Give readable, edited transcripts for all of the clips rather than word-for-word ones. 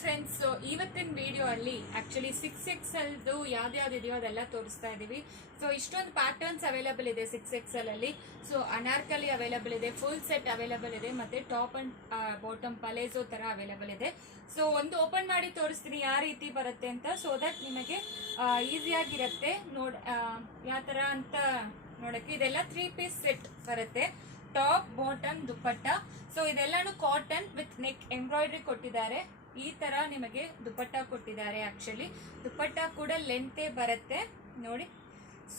Friends, ಇವತ್ತಿನ video ಅಲ್ಲಿ actually 6XL ಯಾವ್ದಿದೆಯೋ ಅದೆಲ್ಲ ತೋರಿಸ್ತಾ ಇದೀವಿ. ಸೊ ಇಷ್ಟೊಂದು ಪ್ಯಾಟರ್ನ್ಸ್ ಅವೈಲೇಬಲ್ ಇದೆ 6XL ಅಲ್ಲಿ. ಸೊ ಅನಾರ್ಕಲಿ ಅವೈಲೇಬಲ್ ಇದೆ, ಫುಲ್ ಸೆಟ್ ಅವೈಲೇಬಲ್ ಇದೆ, ಮತ್ತೆ ಟಾಪ್ ಅಂಡ್ ಬಾಟಮ್ ಪಲೇಜೋ ತರ ಅವೈಲೇಬಲ್ ಇದೆ. ಸೊ ಒಂದು ಓಪನ್ ಮಾಡಿ ತೋರಿಸ್ತೀನಿ ಯಾವ ರೀತಿ ಬರುತ್ತೆ ಅಂತ, ಸೊ ದಟ್ ನಿಮಗೆ ಈಸಿಯಾಗಿರುತ್ತೆ ಯಾವ ತರ ಅಂತ ನೋಡಕ್ಕೆ. ಇದೆಲ್ಲ 3 ಪೀಸ್ ಸೆಟ್ ಬರುತ್ತೆ, ಟಾಪ್ ಬಾಟಮ್ ದುಪ್ಪಟ್ಟ. ಸೊ ಇದೆಲ್ಲಾನು ಕಾಟನ್ ವಿತ್ ನೆಕ್ ಎಂಬ್ರಾಯ್ಡ್ರಿ ಕೊಟ್ಟಿದ್ದಾರೆ. ಈ ತರ ನಿಮಗೆ ದುಪ್ಪಟ್ಟ ಕೊಟ್ಟಿದ್ದಾರೆ. ಆಕ್ಚುಲಿ ದುಪ್ಪಟ್ಟ ಕೂಡ ಲೆಂತೇ ಬರುತ್ತೆ ನೋಡಿ.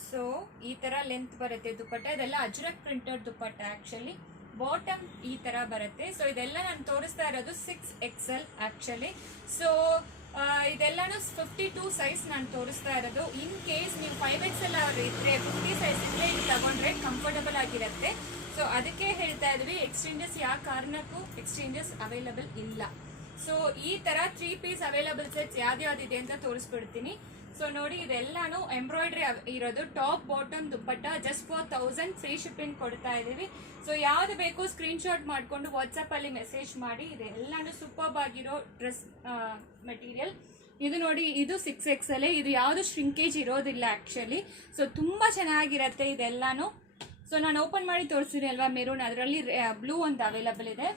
ಸೊ ಈ ತರ ಲೆಂತ್ ಬರುತ್ತೆ ದುಪ್ಪಟ್ಟ. ಇದೆಲ್ಲ ಅಜ್ರಕ್ ಪ್ರಿಂಟೆಡ್ ದುಪ್ಪಟ್ಟ. ಆಕ್ಚುಲಿ ಬಾಟಮ್ ಈ ತರ ಬರುತ್ತೆ. ಸೊ ಇದೆಲ್ಲ ನಾನು ತೋರಿಸ್ತಾ ಇರೋದು 6XL ಆಕ್ಚುಲಿ. ಸೊ ಇದೆಲ್ಲಾನು 52 ಸೈಜ್ ನಾನು ತೋರಿಸ್ತಾ ಇರೋದು. ಇನ್ ಕೇಸ್ ನೀವು 5XL ಇದ್ರೆ 50 ಸೈಜ್ ಇದ್ರೆ ಇದು ತಗೊಂಡ್ರೆ ಕಂಫರ್ಟಬಲ್ ಆಗಿರುತ್ತೆ. ಸೊ ಅದಕ್ಕೆ ಹೇಳ್ತಾ ಇದ್ವಿ, ಎಕ್ಸ್ಚೇಂಜಸ್ ಯಾವ ಕಾರಣಕ್ಕೂ ಎಕ್ಸ್ಚೇಂಜಸ್ ಅವೈಲಬಲ್ ಇಲ್ಲ. ಸೊ ಈ ತರ 3 ಪೀಸ್ ಅವೈಲಬಲ್ ಸೆಟ್ಸ್ ಯಾವ್ದಿದೆ ಅಂತ ತೋರಿಸ್ಬಿಡ್ತೀನಿ. ಸೊ ನೋಡಿ, ಇದೆಲ್ಲಾನು ಎಂಬ್ರಾಯ್ಡ್ರಿ ಇರೋದು, top bottom dupatta. Just for 1000 free shipping ಕೊಡ್ತಾ ಇದೀವಿ. ಸೊ ಯಾವ್ದು ಬೇಕು ಸ್ಕ್ರೀನ್ ಶಾಟ್ ಮಾಡ್ಕೊಂಡು ವಾಟ್ಸ್ಆಪ್ ಅಲ್ಲಿ ಮೆಸೇಜ್ ಮಾಡಿ. ಇದೆಲ್ಲಾನು ಸೂಪರ್ಬ್ ಆಗಿರೋ ಡ್ರೆಸ್ ಮೆಟೀರಿಯಲ್. ಇದು ನೋಡಿ, ಇದು 6XL. ಇದು ಯಾವ್ದು ಶ್ರಿಂಕೇಜ್ ಇರೋದಿಲ್ಲ ಆಕ್ಚುಲಿ. ಸೊ ತುಂಬಾ ಚೆನ್ನಾಗಿರತ್ತೆ ಇದೆಲ್ಲಾನು. ಸೊ ನಾನು ಓಪನ್ ಮಾಡಿ ತೋರಿಸ್ತೀನಿ ಅಲ್ವಾ, ಮೆರೂನ್, ಅದರಲ್ಲಿ ಬ್ಲೂ ಅಂತ ಅವೈಲಬಲ್ ಇದೆ.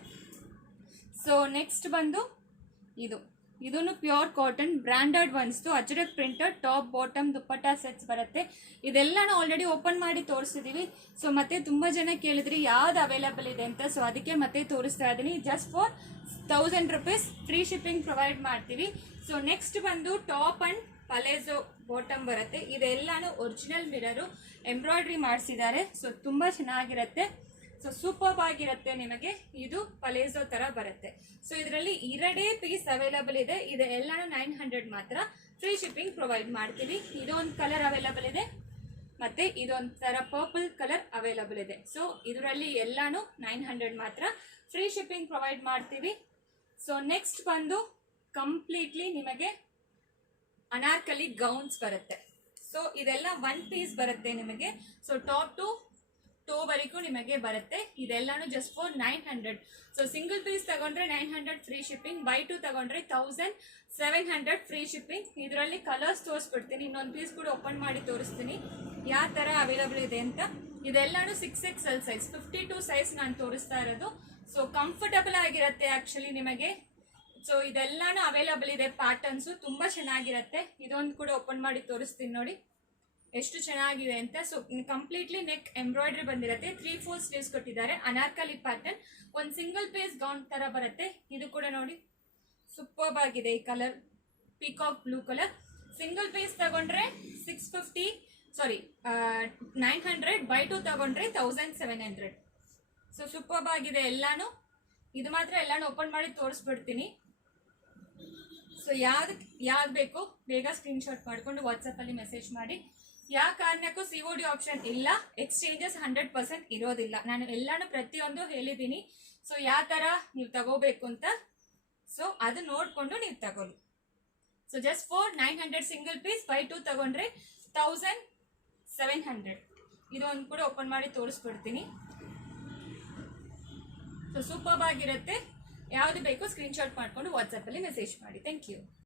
ಸೊ ನೆಕ್ಸ್ಟ್ ಬಂದು ಇದನ್ನು ಪ್ಯೂರ್ ಕಾಟನ್ ಬ್ರಾಂಡೆಡ್ ಒನ್ಸ್ದು ajrakh printed top bottom dupatta sets ಬರುತ್ತೆ. ಇದೆಲ್ಲಾನು ಆಲ್ರೆಡಿ ಓಪನ್ ಮಾಡಿ ತೋರಿಸಿದೀವಿ. ಸೊ ಮತ್ತೆ ತುಂಬಾ ಜನ ಕೇಳಿದ್ರಿ ಯಾವ್ದು ಅವೈಲಬಲ್ ಇದೆ ಅಂತ. ಸೊ ಅದಕ್ಕೆ ಮತ್ತೆ ತೋರಿಸ್ತಾ ಇದ್ದೀನಿ. Just for 1000 rupees free shipping provide ಮಾಡ್ತೀವಿ. ಸೊ ನೆಕ್ಸ್ಟ್ ಬಂದು ಟಾಪ್ ಅಂಡ್ ಪಲೇಜೋ ಬಾಟಮ್ ಬರುತ್ತೆ. ಇದೆಲ್ಲಾನು ಒರಿಜಿನಲ್ ಮಿರರು ಎಂಬ್ರಾಯ್ಡ್ರಿ ಮಾಡಿಸಿದ್ದಾರೆ. ಸೊ ತುಂಬಾ ಚೆನ್ನಾಗಿರುತ್ತೆ. ಸೊ ಸೂಪರ್ಬ್ ಆಗಿರುತ್ತೆ ನಿಮಗೆ. ಇದು ಪಲೇಜೋ ತರ ಬರುತ್ತೆ. ಸೊ ಇದರಲ್ಲಿ 2 ಪೀಸ್ ಅವೈಲಬಲ್ ಇದೆ. ಇದೆಲ್ಲಾನು 900 ಮಾತ್ರ ಫ್ರೀ ಶಿಪ್ಪಿಂಗ್ ಪ್ರೊವೈಡ್ ಮಾಡ್ತೀವಿ. ಇದೊಂದು ಕಲರ್ ಅವೈಲಬಲ್ ಇದೆ, ಮತ್ತೆ ಇದೊಂದು ತರ ಪರ್ಪಲ್ ಕಲರ್ ಅವೈಲಬಲ್ ಇದೆ. ಸೊ ಇದರಲ್ಲಿ ಎಲ್ಲಾನು 900 ಮಾತ್ರ ಫ್ರೀ ಶಿಪ್ಪಿಂಗ್ ಪ್ರೊವೈಡ್ ಮಾಡ್ತೀವಿ. ಸೊ ನೆಕ್ಸ್ಟ್ ಬಂದು ಕಂಪ್ಲೀಟ್ಲಿ ನಿಮಗೆ ಅನಾರ್ಕಲಿ ಗೌನ್ಸ್ ಬರುತ್ತೆ. ಸೊ ಇದೆಲ್ಲ 1 ಪೀಸ್ ಬರುತ್ತೆ ನಿಮಗೆ. ಸೊ ಟಾಪ್ ಟು ಟೋ ವರೆಗೂ ನಿಮಗೆ ಬರುತ್ತೆ. ಇದೆಲ್ಲಾನು just for 900. So single piece ತಗೊಂಡ್ರೆ 900 ಫ್ರೀ ಶಿಪ್ಪಿಂಗ್, ಬೈ 2 ತಗೊಂಡ್ರೆ 1700 ಫ್ರೀ ಶಿಪ್ಪಿಂಗ್. ಇದರಲ್ಲಿ ಕಲರ್ಸ್ ತೋರಿಸ್ಬಿಡ್ತೀನಿ. ಇನ್ನೊಂದು ಪೀಸ್ ಕೂಡ ಓಪನ್ ಮಾಡಿ ತೋರಿಸ್ತೀನಿ ಯಾವ ತರ ಅವೈಲಬಲ್ ಇದೆ ಅಂತ. ಇದೆಲ್ಲಾನು 6XL ಸೈಜ್, 52 ಸೈಜ್ ನಾನು ತೋರಿಸ್ತಾ ಇರೋದು. ಸೊ ಕಂಫರ್ಟಬಲ್ ಆಗಿರುತ್ತೆ ಆಕ್ಚುಲಿ ನಿಮಗೆ. ಸೊ ಇದೆಲ್ಲಾನು ಅವೈಲಬಲ್ ಇದೆ. ಪ್ಯಾಟರ್ನ್ಸ್ ತುಂಬಾ ಚೆನ್ನಾಗಿರುತ್ತೆ. ಇದೊಂದು ಕೂಡ ಓಪನ್ ಮಾಡಿ ತೋರಿಸ್ತೀನಿ ನೋಡಿ ಎಷ್ಟು ಚೆನ್ನಾಗಿದೆ ಅಂತ. ಸೊ ಕಂಪ್ಲೀಟ್ಲಿ ನೆಕ್ ಎಂಬ್ರಾಯ್ಡ್ರಿ ಬಂದಿರುತ್ತೆ. 3/4 ಸ್ಲೀವ್ಸ್ ಕೊಟ್ಟಿದ್ದಾರೆ. ಅನಾರ್ಕಲಿ ಪ್ಯಾಟರ್ನ್, ಒಂದು ಸಿಂಗಲ್ ಪೀಸ್ ಗೌನ್ ತರ ಬರುತ್ತೆ. ಇದು ಕೂಡ ನೋಡಿ ಸೂಪರ್ಬ್ ಆಗಿದೆ. ಈ colour peacock blue colour. Single piece ತಗೊಂಡ್ರೆ 900, ಬೈ 2 ತಗೊಂಡ್ರೆ 1700. ಸೊ ಸೂಪರ್ಬ್ ಆಗಿದೆ ಎಲ್ಲಾನು. ಇದು ಮಾತ್ರ ಎಲ್ಲಾನು ಓಪನ್ ಮಾಡಿ ತೋರಿಸ್ಬಿಡ್ತೀನಿ. ಸೊ ಯಾವ್ದು ಬೇಕು ಬೇಗ ಸ್ಕ್ರೀನ್ ಶಾಟ್ ಮಾಡ್ಕೊಂಡು ವಾಟ್ಸ್ಆಪ್ ಅಲ್ಲಿ ಮೆಸೇಜ್ ಮಾಡಿ. ಯಾವ ಕಾರಣಕ್ಕೂ COD ಆಪ್ಷನ್ ಇಲ್ಲ, ಎಕ್ಸ್ಚೇಂಜಸ್ 100% ಇರೋದಿಲ್ಲ. ನಾನು ಎಲ್ಲಾನು ಪ್ರತಿಯೊಂದು ಹೇಳಿದ್ದೀನಿ. ಸೊ ಯಾವ ತರ ನೀವು ತಗೋಬೇಕು ಅಂತ, ಸೊ ಅದು ನೋಡ್ಕೊಂಡು ನೀವು ತಗೊಳ್ಳಿ. So just for 900 single piece, by 2 ತಗೊಂಡ್ರೆ 1700. ಇದೊಂದು ಕೂಡ ಓಪನ್ ಮಾಡಿ ತೋರಿಸ್ಬಿಡ್ತೀನಿ. ಸೊ ಸೂಪರ್ಬ್ ಆಗಿರುತ್ತೆ. ಯಾವ್ದು ಬೇಕು ಸ್ಕ್ರೀನ್ ಶಾಟ್ ಮಾಡ್ಕೊಂಡು ವಾಟ್ಸ್ಆಪ್ ಅಲ್ಲಿ ಮೆಸೇಜ್ ಮಾಡಿ. Thank you.